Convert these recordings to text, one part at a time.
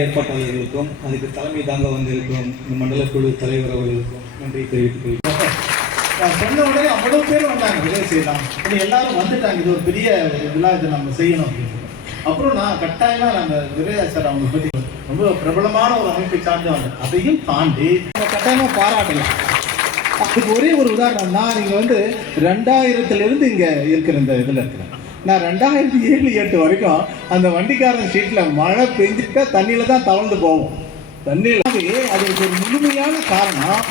ஏற்பாட்டாளர்களுக்கும் அதுக்கு தலைமை தாங்க வந்திருக்கும் இந்த மண்டல குழு தலைவர் அவர்களுக்கும் நன்றி தெரிவித்துக் கொள்கிறேன். நான் சொன்ன உடனே அவ்வளோ பேர் வந்தாங்க விலை செய்யலாம். இப்படி எல்லாரும் வந்துட்டாங்க இது ஒரு பெரிய விழா இதை நம்ம செய்யணும் அப்படின்னு. அப்புறம் நான் கட்டாயமாக நம்ம விரையா சார் அவங்க பற்றி ரொம்ப பிரபலமான ஒரு அமைப்பை சார்ந்தவங்க. அதையும் தாண்டி நம்ம கட்டாயமாக பாராட்டலாம். அதுக்கு ஒரே ஒரு உதாரணம் நான் நீங்கள் வந்து ரெண்டாயிரத்துலேருந்து இங்கே இருக்கிற இந்த இதில் இருக்கிறேன். நான் ரெண்டாயிரத்தி ஏழு எட்டு வரைக்கும் அந்த வண்டிக்காரன் சீட்டில் மழை பெஞ்சிட்டா தண்ணியில் தான் தவழ்ந்து போவோம். தண்ணியில் அதுக்கு ஒரு முழுமையான காரணம்?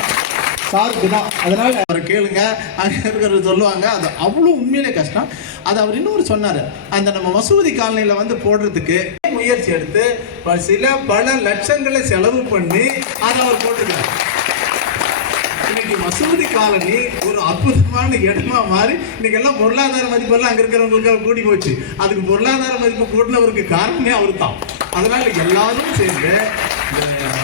சாருக்கு தான். அதனால் அவர் கேளுங்க. அங்கே இருக்கிறவர் சொல்லுவாங்க. அது அவ்வளோ உண்மையிலே கஷ்டம். அது அவர் இன்னொரு சொன்னார். அந்த நம்ம மசூதி காலனியில் வந்து போடுறதுக்கு முயற்சி எடுத்து சில பல லட்சங்களை செலவு பண்ணி அதை அவர் போட்டுக்கிறார் இன்னைக்கு மசூதி காலனி ஒரு அற்புதமான இடமா மாறி இன்னைக்கு எல்லாம் பொருளாதார மதிப்பெல்லாம் அங்க இருக்கிறவங்களுக்கு கூடி போச்சு. அதுக்கு பொருளாதார மதிப்பு கூட்டினவருக்கு காரணமே அவர் தான் அதனால எல்லாரும் சேர்ந்து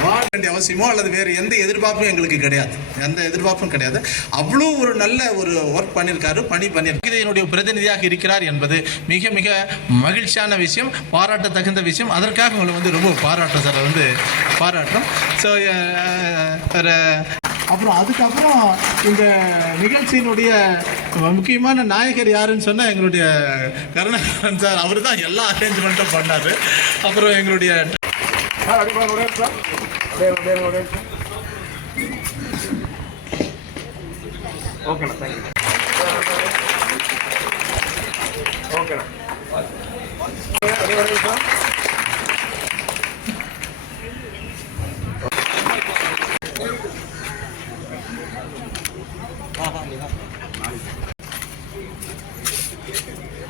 வாழ வேண்டிய அவசியமோ அல்லது வேறு எந்த எதிர்பார்ப்பும் எங்களுக்கு கிடையாது. எந்த எதிர்பார்ப்பும் கிடையாது. அவ்வளோ ஒரு நல்ல ஒரு ஒர்க் பண்ணியிருக்காரு பணி பண்ணியிருக்காரு. என்னுடைய பிரதிநிதியாக இருக்கிறார் என்பது மிக மிக மகிழ்ச்சியான விஷயம் பாராட்ட தகுந்த விஷயம். அதற்காக உங்களை வந்து ரொம்ப பாராட்டம் சார் வந்து பாராட்டம் ஸோ uh, uh, uh, அப்புறம் அதுக்கப்புறம் இந்த நிகழ்ச்சியினுடைய முக்கியமான நாயகர் யாருன்னு சொன்னால் எங்களுடைய கருணாகரன் சார். அவர் தான் எல்லா அரேஞ்ச்மெண்ட்டும் பண்ணார். அப்புறம் எங்களுடைய ஓகேண்ணா தேங்க்யூ ஓகேண்ணா.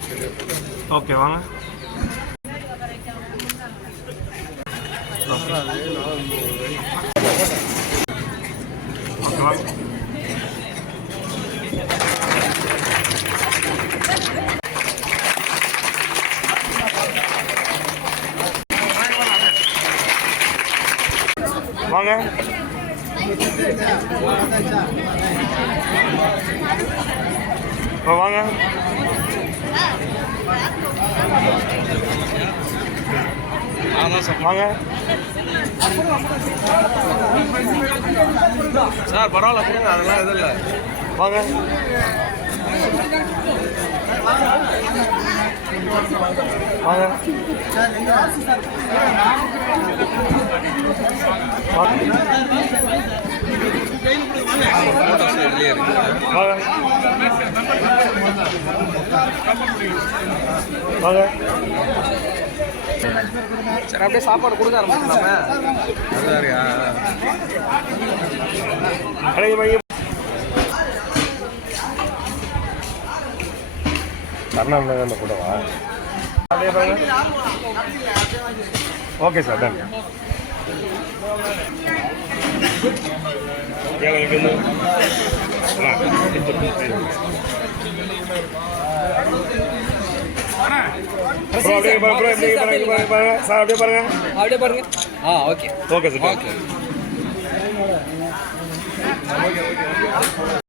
ஓகே வாங்க. ஓகே வாங்க. வாங்க. ஆ, வாங்க. சார் பரவாயில்ல கொடுங்க. அதெல்லாம் எதுவும் இல்லை. வாங்க. வாங்க. வாங்க. சரி அப்படியே சாப்பாடு கொடுக்க ஆரம்பிக்கலாமே அது கர்நாடகா கூடவா அப்படியே பாருங்க ஓகே சார் டன் ப்ரோ அப்படியே பாருங்க ப்ரோ எப்படி பாருங்க பாருங்க சார் அப்படியே பாருங்க அப்படியே பாருங்க ஆ ஓகே ஓகே. Sir okay.